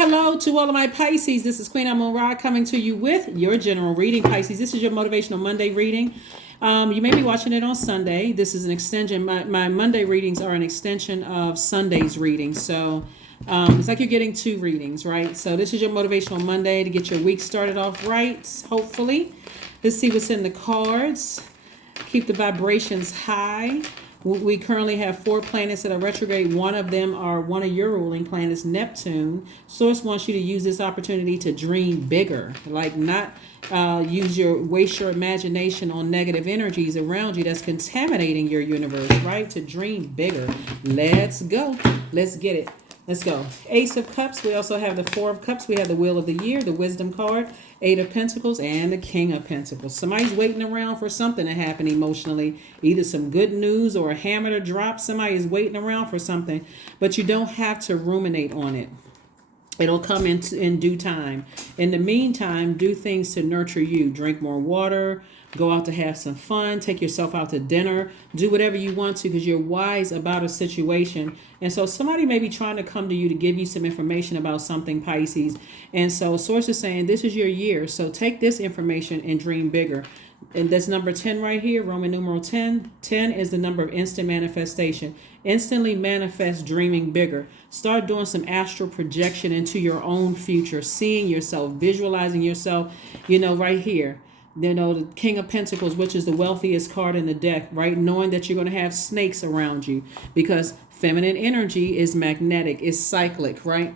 Hello to all of my Pisces. This is Queen Amun Ra coming to you with your general reading, Pisces. This is your Motivational Monday reading. You may be watching it on Sunday. This is an extension. My Monday readings are an extension of Sunday's reading. So it's like you're getting two readings, right? So this is your Motivational Monday to get your week started off right, hopefully. Let's see what's in the cards. Keep the vibrations high. We currently have 4 planets that are retrograde. One of them are one of your ruling planets, Neptune. Source wants you to use this opportunity to dream bigger, like not waste your imagination on negative energies around you that's contaminating your universe, right? To dream bigger. Let's go. Let's get it. Let's go. Ace of Cups. We also have the 4 of Cups. We have the Wheel of the Year, the Wisdom card, 8 of Pentacles, and the King of Pentacles. Somebody's waiting around for something to happen emotionally. Either some good news or a hammer to drop. Somebody is waiting around for something, but you don't have to ruminate on it. It'll come in due time. In the meantime, do things to nurture you. Drink more water. Go out to have some fun. Take yourself out to dinner. Do whatever you want to because you're wise about a situation. And so somebody may be trying to come to you to give you some information about something, Pisces. And so Source is saying this is your year. So take this information and dream bigger. And that's number 10 right here, Roman numeral 10. 10 is the number of instant manifestation. Instantly manifest dreaming bigger. Start doing some astral projection into your own future, seeing yourself, visualizing yourself, right here. The King of Pentacles, which is the wealthiest card in the deck, right? Knowing that you're going to have snakes around you because feminine energy is magnetic, is cyclic, right?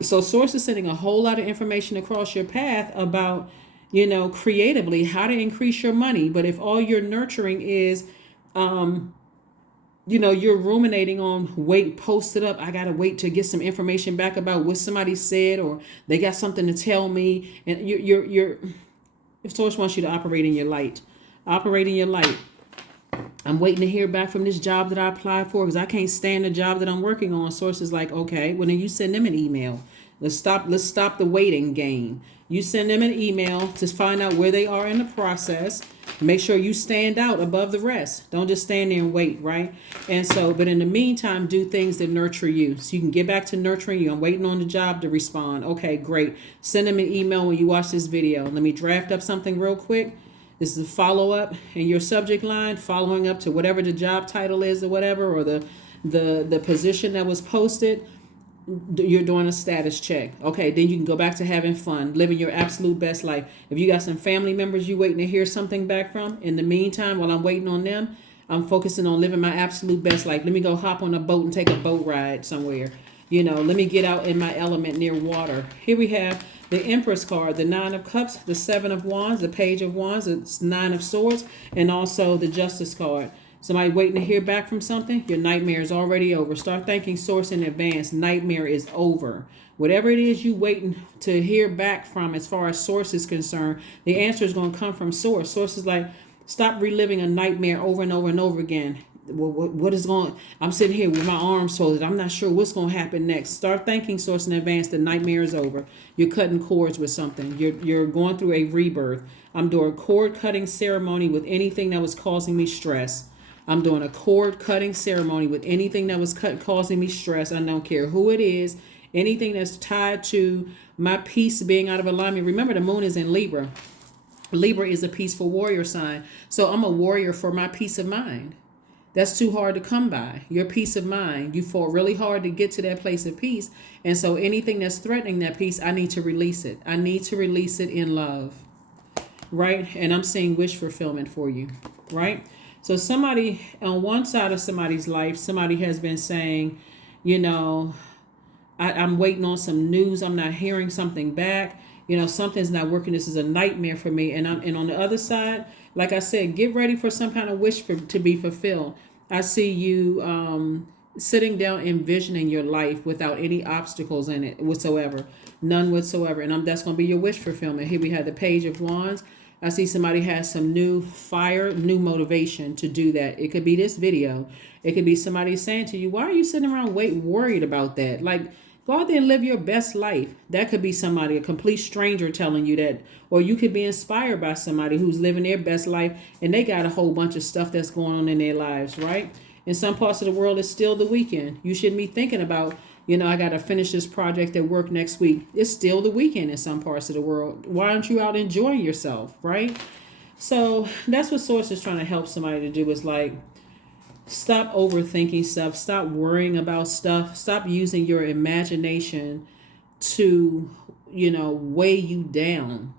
So Source is sending a whole lot of information across your path about creatively how to increase your money. But if all you're nurturing is, you're ruminating on post it up. I got to wait to get some information back about what somebody said, or they got something to tell me. And if Source wants you to operate in your light, I'm waiting to hear back from this job that I applied for because I can't stand the job that I'm working on. Source is like, okay, well then you send them an email. Let's stop the waiting game. You send them an email to find out where they are in the process. Make sure you stand out above the rest. Don't just stand there and wait, right? And so, but in the meantime, do things that nurture you. So you can get back to nurturing you. I'm waiting on the job to respond. Okay, great. Send them an email when you watch this video. Let me draft up something real quick. This is a follow-up in your subject line, following up to whatever the job title is or whatever, or the position that was posted. You're doing a status check. Okay, then you can go back to having fun, living your absolute best life. If you got some family members you waiting to hear something back from, in the meantime, while I'm waiting on them, I'm focusing on living my absolute best life. Let me go hop on a boat and take a boat ride somewhere. Let me get out in my element near water. Here we have the Empress card, the 9 of Cups, the 7 of Wands, the Page of Wands, the 9 of Swords, and also the Justice card. Somebody waiting to hear back from something? Your nightmare is already over. Start thanking Source in advance. Nightmare is over. Whatever it is you waiting to hear back from as far as Source is concerned, the answer is going to come from Source. Source is like, stop reliving a nightmare over and over and over again. What is going? I'm sitting here with my arms folded. I'm not sure what's going to happen next. Start thanking Source in advance. The nightmare is over. You're cutting cords with something. You're going through a rebirth. I'm doing a cord cutting ceremony with anything that was causing me stress. I'm doing a cord cutting ceremony with anything that was causing me stress. I don't care who it is. Anything that's tied to my peace being out of alignment. Remember, the moon is in Libra. Libra is a peaceful warrior sign. So I'm a warrior for my peace of mind. That's too hard to come by. Your peace of mind. You fought really hard to get to that place of peace. And so anything that's threatening that peace, I need to release it. I need to release it in love. Right? And I'm seeing wish fulfillment for you. Right? So somebody on one side of somebody's life, somebody has been saying, I'm waiting on some news. I'm not hearing something back. Something's not working. This is a nightmare for me. And on the other side, like I said, get ready for some kind of wish to be fulfilled. I see you sitting down, envisioning your life without any obstacles in it whatsoever. None whatsoever. And that's going to be your wish fulfillment. Here we have the Page of Wands. I see somebody has some new fire, new motivation to do that. It could be this video. It could be somebody saying to you, why are you sitting around worried about that? Like, go out there and live your best life. That could be somebody, a complete stranger telling you that. Or you could be inspired by somebody who's living their best life and they got a whole bunch of stuff that's going on in their lives, right? In some parts of the world, it's still the weekend. You shouldn't be thinking about I got to finish this project at work next week. It's still the weekend in some parts of the world. Why aren't you out enjoying yourself, right? So that's what Source is trying to help somebody to do, is like, stop overthinking stuff. Stop worrying about stuff. Stop using your imagination to, weigh you down.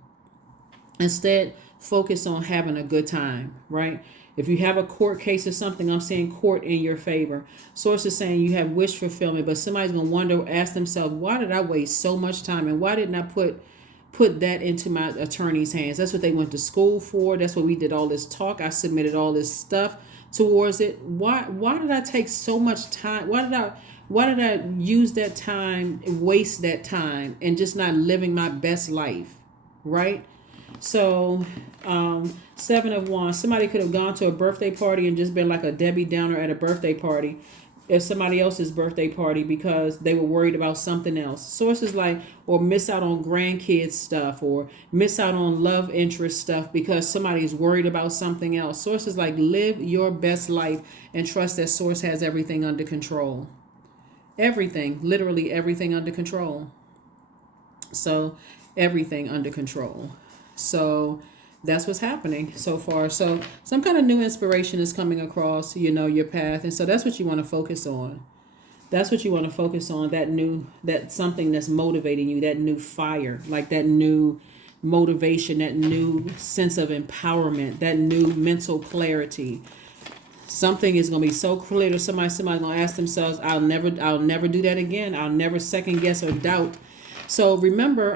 Instead, focus on having a good time, right? If you have a court case or something, I'm saying court in your favor. Source is saying you have wish fulfillment, but somebody's going to wonder, ask themselves, why did I waste so much time? And why didn't I put that into my attorney's hands? That's what they went to school for. That's what we did all this talk. I submitted all this stuff towards it. Why did I take so much time? Why did I use that time, waste that time, and just not living my best life, right? So, 7 of Wands. Somebody could have gone to a birthday party and just been like a Debbie Downer at a birthday party, at somebody else's birthday party, because they were worried about something else. Sources like, or miss out on grandkids stuff, or miss out on love interest stuff because somebody's worried about something else. Sources like, live your best life and trust that Source has everything under control. Everything, literally everything under control. So everything under control. So that's what's happening so far. So some kind of new inspiration is coming across, your path. And so that's what you want to focus on. That's what you want to focus on. That something that's motivating you, that new fire, like that new motivation, that new sense of empowerment, that new mental clarity. Something is going to be so clear to somebody's going to ask themselves, I'll never do that again. I'll never second guess or doubt. So remember,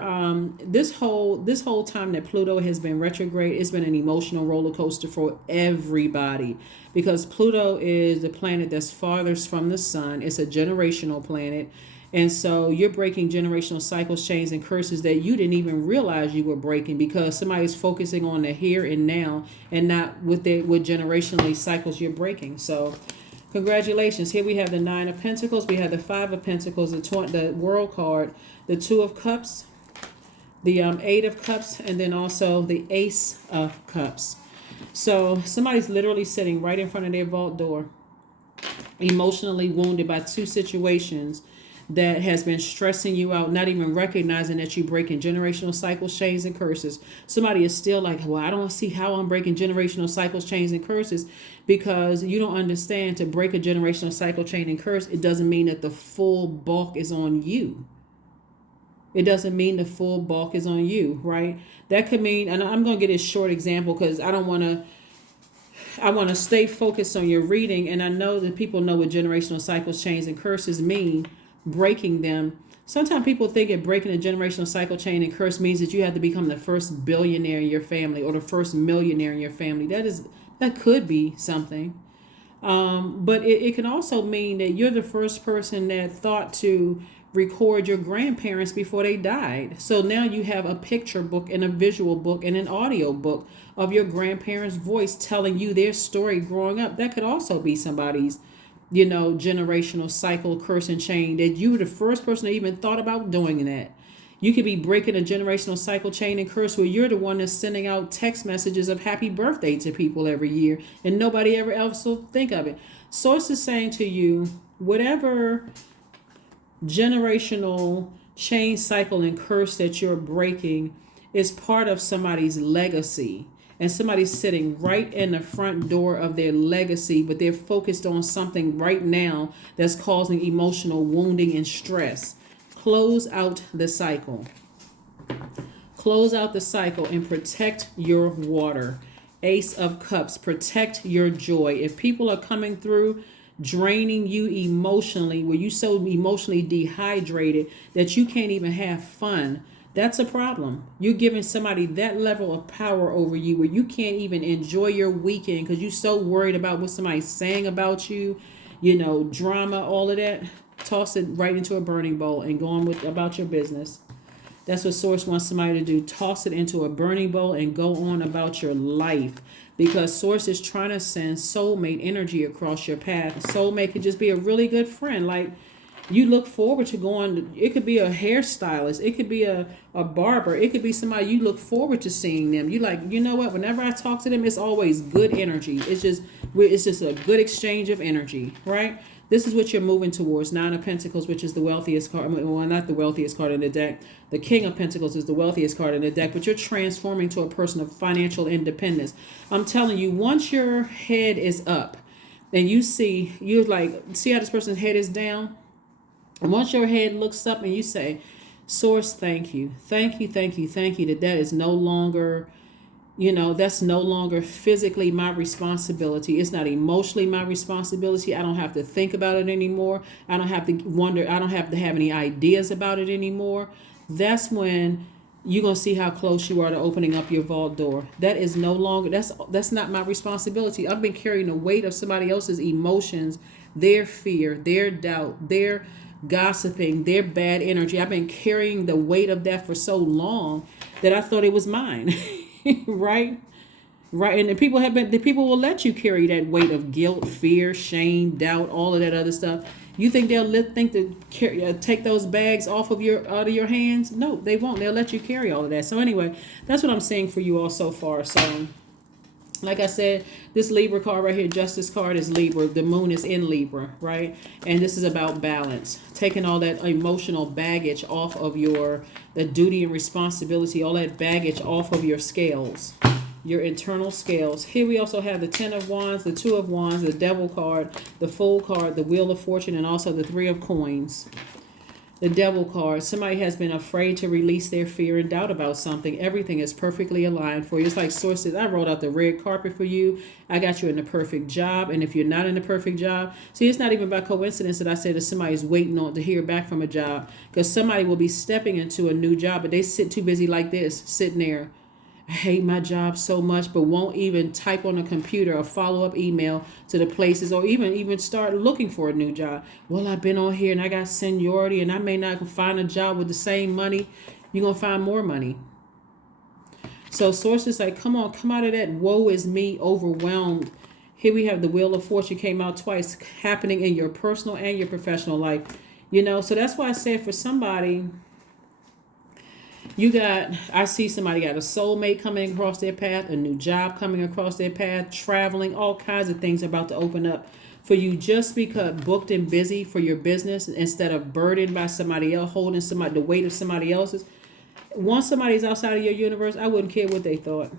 this whole time that Pluto has been retrograde, it's been an emotional roller coaster for everybody, because Pluto is the planet that's farthest from the sun. It's a generational planet. And so you're breaking generational cycles, chains, and curses that you didn't even realize you were breaking, because somebody's focusing on the here and now and not with generationally cycles you're breaking. So congratulations. Here we have the 9 of Pentacles. We have the 5 of Pentacles, the World card, the 2 of Cups, the 8 of Cups, and then also the Ace of Cups. So somebody's literally sitting right in front of their vault door, emotionally wounded by 2 situations that has been stressing you out, not even recognizing that you're breaking generational cycles, chains, and curses. Somebody is still like, well, I don't see how I'm breaking generational cycles, chains, and curses, because you don't understand, to break a generational cycle, chain, and curse, it doesn't mean that the full bulk is on you. It doesn't mean the full bulk is on you, right? That could mean, and I'm going to get a short example because I want to stay focused on your reading. And I know that people know what generational cycles, chains, and curses mean, breaking them. Sometimes people think that breaking a generational cycle, chain, and curse means that you have to become the first billionaire in your family or the first millionaire in your family. That could be something. But it can also mean that you're the first person that thought to record your grandparents before they died. So now you have a picture book and a visual book and an audio book of your grandparents' voice telling you their story growing up. That could also be somebody's, generational cycle, curse, and chain, that you were the first person that even thought about doing that. You could be breaking a generational cycle, chain, and curse where you're the one that's sending out text messages of happy birthday to people every year and nobody ever else will think of it. Source is saying to you, whatever generational chain, cycle, and curse that you're breaking is part of somebody's legacy. And somebody's sitting right in the front door of their legacy, but they're focused on something right now that's causing emotional wounding and stress. Close out the cycle. Close out the cycle and protect your water. Ace of Cups, protect your joy. If people are coming through draining you emotionally, where you're so emotionally dehydrated that you can't even have fun, that's a problem. You're giving somebody that level of power over you where you can't even enjoy your weekend because you're so worried about what somebody's saying about you, drama, all of that. Toss it right into a burning bowl and go on about your business. That's what Source wants somebody to do. Toss it into a burning bowl and go on about your life, because Source is trying to send soulmate energy across your path. Soulmate could just be a really good friend. Like, you look forward to going, it could be a hairstylist, it could be a barber, it could be somebody you look forward to seeing them. You like, you know what, whenever I talk to them, it's always good energy. It's just a good exchange of energy, right? This is what you're moving towards. Nine of Pentacles, which is the wealthiest card. Well, not the wealthiest card in the deck. The King of Pentacles is the wealthiest card in the deck, but you're transforming to a person of financial independence. I'm telling you, once your head is up and you're like, see how this person's head is down? And once your head looks up and you say, Source, thank you. Thank you, thank you, thank you. That is no longer, that's no longer physically my responsibility. It's not emotionally my responsibility. I don't have to think about it anymore. I don't have to wonder. I don't have to have any ideas about it anymore. That's when you're going to see how close you are to opening up your vault door. That is no longer, that's not my responsibility. I've been carrying the weight of somebody else's emotions, their fear, their doubt, their gossiping, their bad energy. I've been carrying the weight of that for so long that I thought it was mine. Right? And the people will let you carry that weight of guilt, fear, shame, doubt, all of that other stuff. You think they'll take those bags out of your hands? No, they won't. They'll let you carry all of that. So anyway, that's what I'm saying for you all so far. So like I said, this Libra card right here, Justice card, is Libra. The moon is in Libra, right? And this is about balance. Taking all that emotional baggage off of the duty and responsibility, all that baggage off of your scales, your internal scales. Here we also have the Ten of Wands, the Two of Wands, the Devil card, the Fool card, the Wheel of Fortune, and also the Three of Coins. The Devil card. Somebody has been afraid to release their fear and doubt about something. Everything is perfectly aligned for you. It's like sources. I rolled out the red carpet for you. I got you in the perfect job. And if you're not in the perfect job, see, it's not even by coincidence that I said that somebody's waiting on to hear back from a job, because somebody will be stepping into a new job, but they sit too busy like this, sitting there. I hate my job so much, but won't even type on a computer a follow-up email to the places, or even start looking for a new job. Well, I've been on here and I got seniority and I may not find a job with the same money. You're going to find more money. So sources like, come on, come out of that woe is me, overwhelmed. Here we have the Wheel of Fortune came out twice, happening in your personal and your professional life. So that's why I said for somebody, I see somebody got a soulmate coming across their path, a new job coming across their path, traveling, all kinds of things about to open up for you, just because booked and busy for your business instead of burdened by somebody else, holding the weight of somebody else's. Once somebody's outside of your universe, I wouldn't care what they thought.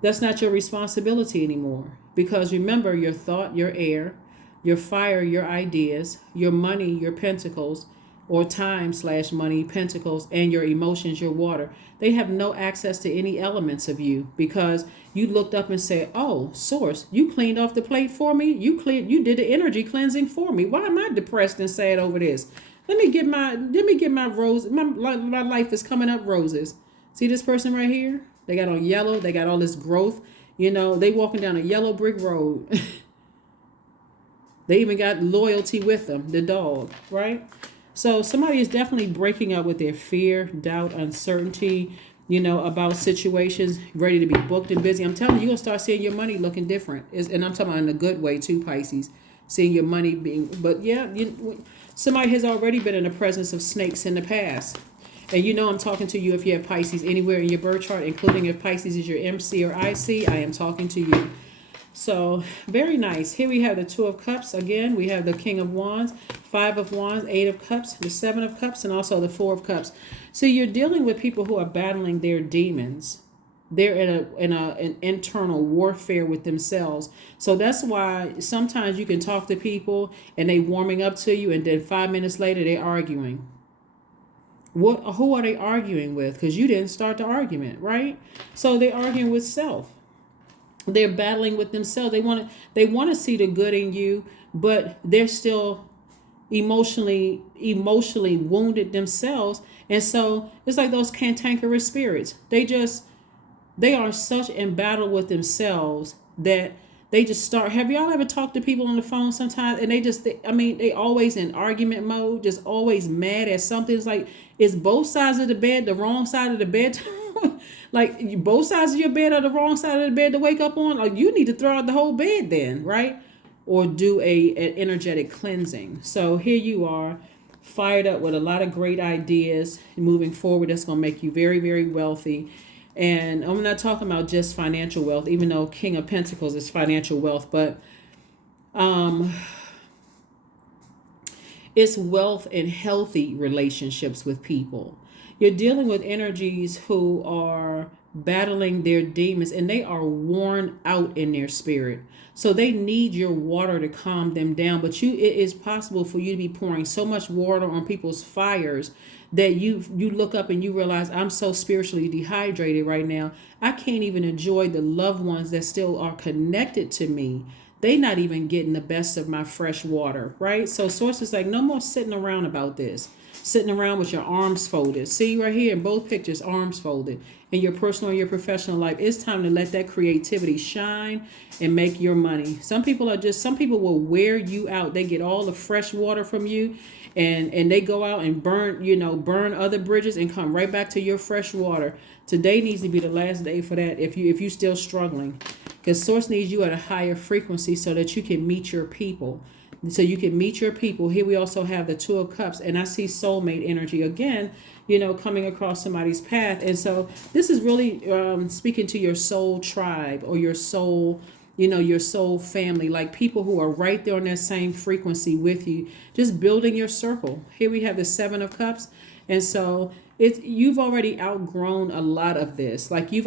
That's not your responsibility anymore, because remember, your thought, your air, your fire, your ideas, your money, your pentacles, or time/money, pentacles, and your emotions, your water. They have no access to any elements of you, because you looked up and said, oh, source, you cleaned off the plate for me. You did the energy cleansing for me. Why am I depressed and sad over this? Let me get my rose. My life is coming up roses. See this person right here? They got on yellow. They got all this growth. They walking down a yellow brick road. They even got loyalty with them, the dog, right? So somebody is definitely breaking up with their fear, doubt, uncertainty, about situations, ready to be booked and busy. I'm telling you, you're going to start seeing your money looking different. And I'm talking about in a good way too, Pisces. Seeing your money but yeah, somebody has already been in the presence of snakes in the past. And I'm talking to you if you have Pisces anywhere in your birth chart, including if Pisces is your MC or IC, I am talking to you. So very nice. Here we have the Two of Cups. Again, we have the King of Wands, Five of Wands, Eight of Cups, the Seven of Cups, and also the Four of Cups. So you're dealing with people who are battling their demons. They're in an internal warfare with themselves. So that's why sometimes you can talk to people and they warming up to you, and then 5 minutes later they're arguing. Who are they arguing with? Because you didn't start the argument, right? So they're arguing with self. They're battling with themselves. They want to see the good in you, but they're still emotionally wounded themselves. And so it's like those cantankerous spirits. They are such in battle with themselves that they just start. Have y'all ever talked to people on the phone sometimes and they always in argument mode, just always mad at something? It's like, is both sides of the bed the wrong side of the bed? Like both sides of your bed are the wrong side of the bed to wake up on? Like you need to throw out the whole bed then, right? Or do an energetic cleansing. So here you are, fired up with a lot of great ideas moving forward that's going to make you very, very wealthy. And I'm not talking about just financial wealth, even though King of Pentacles is financial wealth, but It's wealth and healthy relationships with people. You're dealing with energies who are battling their demons and they are worn out in their spirit. So they need your water to calm them down. But it is possible for you to be pouring so much water on people's fires that you look up and you realize, I'm so spiritually dehydrated right now. I can't even enjoy the loved ones that still are connected to me. They not even getting the best of my fresh water, right? So source is like, no more sitting around about this. Sitting around with your arms folded. See right here in both pictures, arms folded. In your personal or your professional life, it's time to let that creativity shine and make your money. Some people will wear you out. They get all the fresh water from you and they go out and burn other bridges and come right back to your fresh water. Today needs to be the last day for that if you're still struggling. Because source needs you at a higher frequency so that you can meet your people. So you can meet your people. Here we also have the Two of Cups, and I see soulmate energy again, coming across somebody's path. And so this is really speaking to your soul tribe or your soul, your soul family, like people who are right there on that same frequency with you, just building your circle. Here we have the Seven of Cups. And so you've already outgrown a lot of this. Like you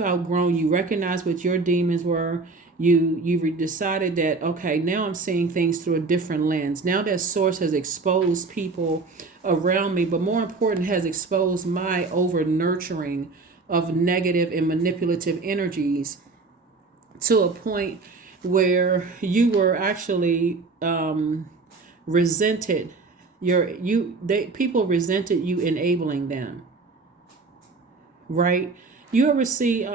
recognize what your demons were. You decided that, okay, now I'm seeing things through a different lens. Now that source has exposed people around me, but more important, has exposed my over nurturing of negative and manipulative energies to a point where you were actually resented. People resented you enabling them, right? You ever see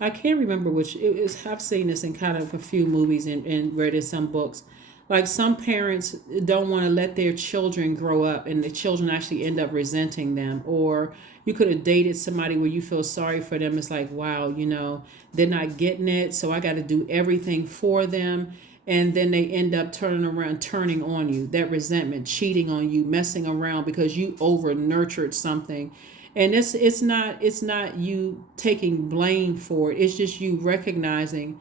I can't remember which it is. I've seen this in kind of a few movies and read in some books. Like some parents don't want to let their children grow up and the children actually end up resenting them. Or you could have dated somebody where you feel sorry for them. It's like, wow, they're not getting it. So I got to do everything for them. And then they end up turning on you. That resentment, cheating on you, messing around because you over nurtured something. And it's not you taking blame for it. It's just you recognizing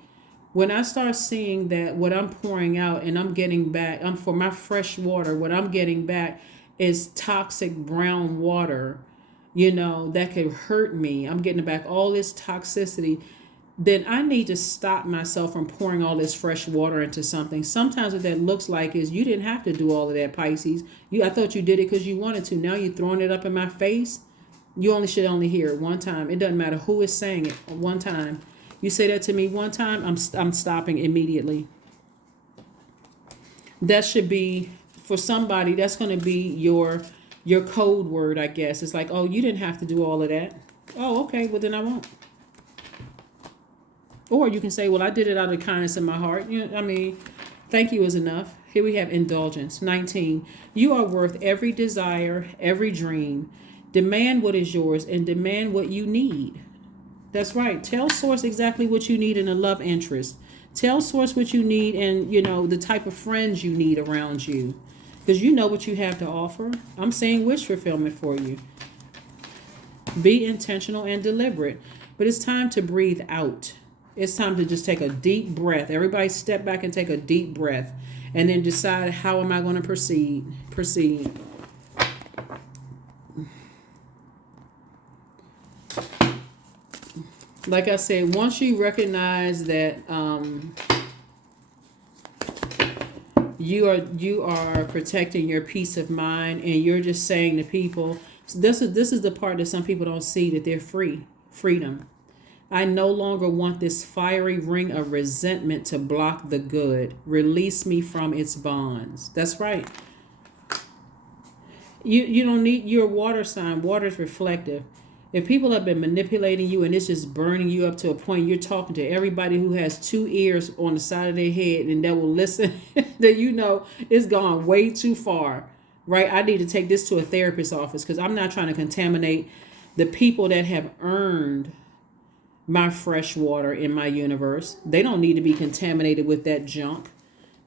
when I start seeing that what I'm pouring out and I'm getting back, for my fresh water, what I'm getting back is toxic brown water, that could hurt me. I'm getting back all this toxicity. Then I need to stop myself from pouring all this fresh water into something. Sometimes what that looks like is you didn't have to do all of that, Pisces. I thought you did it because you wanted to. Now you're throwing it up in my face. You should only hear it one time. It doesn't matter who is saying it. One time. You say that to me one time, I'm stopping immediately. That should be, for somebody, that's going to be your code word, I guess. It's like, oh, you didn't have to do all of that. Oh, okay, well then I won't. Or you can say, well, I did it out of the kindness in my heart. Thank you is enough. Here we have indulgence. 19. You are worth every desire, every dream. Demand what is yours and demand what you need. That's right. Tell source exactly what you need in a love interest. Tell source what you need and, the type of friends you need around you. Because you know what you have to offer. I'm saying wish fulfillment for you. Be intentional and deliberate. But it's time to breathe out. It's time to just take a deep breath. Everybody step back and take a deep breath. And then decide, how am I going to proceed? Like I said, once you recognize that you are protecting your peace of mind, and you're just saying to people, so this is the part that some people don't see, that they're freedom. I no longer want this fiery ring of resentment to block the good. Release me from its bonds. That's right. You don't need your water sign. Water is reflective. If people have been manipulating you and it's just burning you up to a point you're talking to everybody who has two ears on the side of their head and that will listen, that it's gone way too far, right? I need to take this to a therapist's office because I'm not trying to contaminate the people that have earned my fresh water in my universe. They don't need to be contaminated with that junk.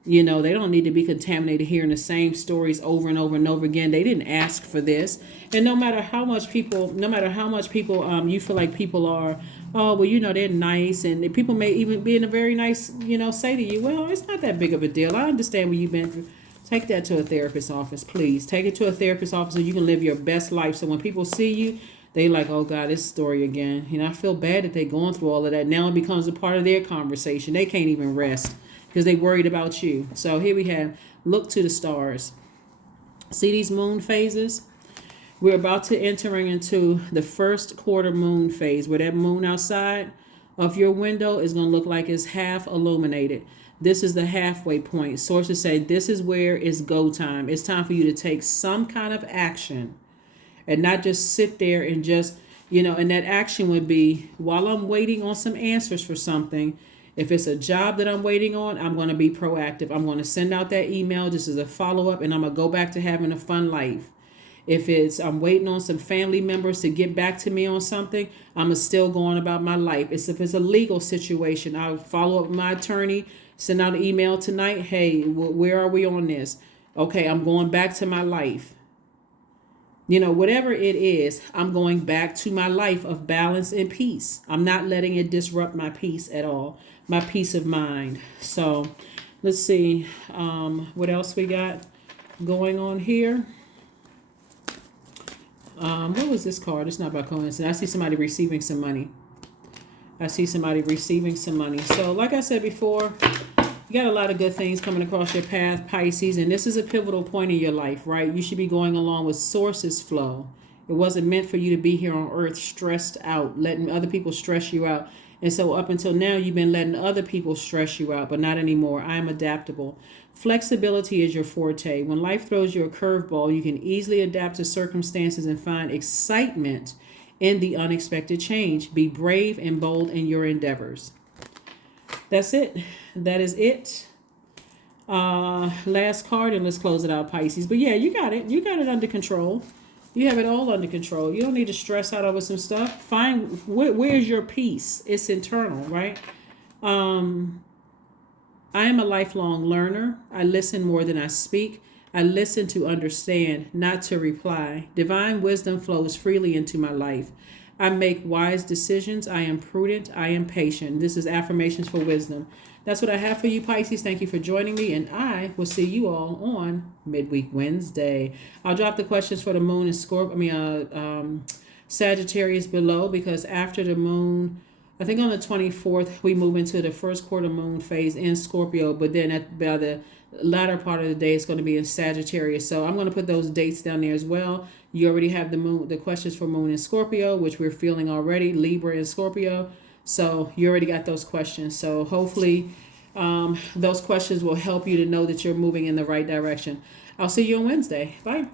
They don't need to be contaminated hearing the same stories over and over and over again. They didn't ask for this. And no matter how much people, you feel like people are, oh, well, they're nice. And people may even be in a very nice, say to you, well, it's not that big of a deal. I understand what you've been through. Take that to a therapist's office, please. Take it to a therapist's office so you can live your best life. So when people see you, they like, oh God, this story again. You know, I feel bad that they're going through all of that. Now it becomes a part of their conversation. They can't even rest because they worried about you. So here we have, look to the stars. See these moon phases? We're about to entering into the first quarter moon phase where that moon outside of your window is going to look like it's half illuminated. This is the halfway point. Sources say this is where it's go time. It's time for you to take some kind of action and not just sit there and just, and that action would be while I'm waiting on some answers for something. If it's a job that I'm waiting on, I'm going to be proactive. I'm going to send out that email just as a follow-up, and I'm going to go back to having a fun life. If I'm waiting on some family members to get back to me on something, I'm still going about my life. If it's a legal situation, I'll follow up with my attorney, send out an email tonight. Hey, where are we on this? Okay, I'm going back to my life. Whatever it is, I'm going back to my life of balance and peace. I'm not letting it disrupt my peace at all, my peace of mind. So let's see what else we got going on here. What was this card? It's not by coincidence. I see somebody receiving some money. So like I said before, you got a lot of good things coming across your path, Pisces, and this is a pivotal point in your life, right? You should be going along with sources flow. It wasn't meant for you to be here on earth stressed out, letting other people stress you out. And so up until now, you've been letting other people stress you out, but not anymore. I am adaptable. Flexibility is your forte. When life throws you a curveball, you can easily adapt to circumstances and find excitement in the unexpected change. Be brave and bold in your endeavors. That's it. That is it. Last card, and let's close it out, Pisces. But yeah, you got it. You got it under control. You have it all under control. You don't need to stress out over some stuff. Find where's your peace. It's internal, right? I am a lifelong learner. I listen more than I speak. I listen to understand, not to reply. Divine wisdom flows freely into my life. I make wise decisions. I am prudent. I am patient. This is affirmations for wisdom. That's what I have for you, Pisces. Thank you for joining me, and I will see you all on Midweek Wednesday. I'll drop the questions for the moon and Sagittarius below, because after the moon, I think on the 24th, we move into the first quarter moon phase in Scorpio, but then by the latter part of the day, it's going to be in Sagittarius. So I'm going to put those dates down there as well. You already have the questions for moon in Scorpio, which we're feeling already, Libra and Scorpio. So you already got those questions. So hopefully those questions will help you to know that you're moving in the right direction. I'll see you on Wednesday. Bye.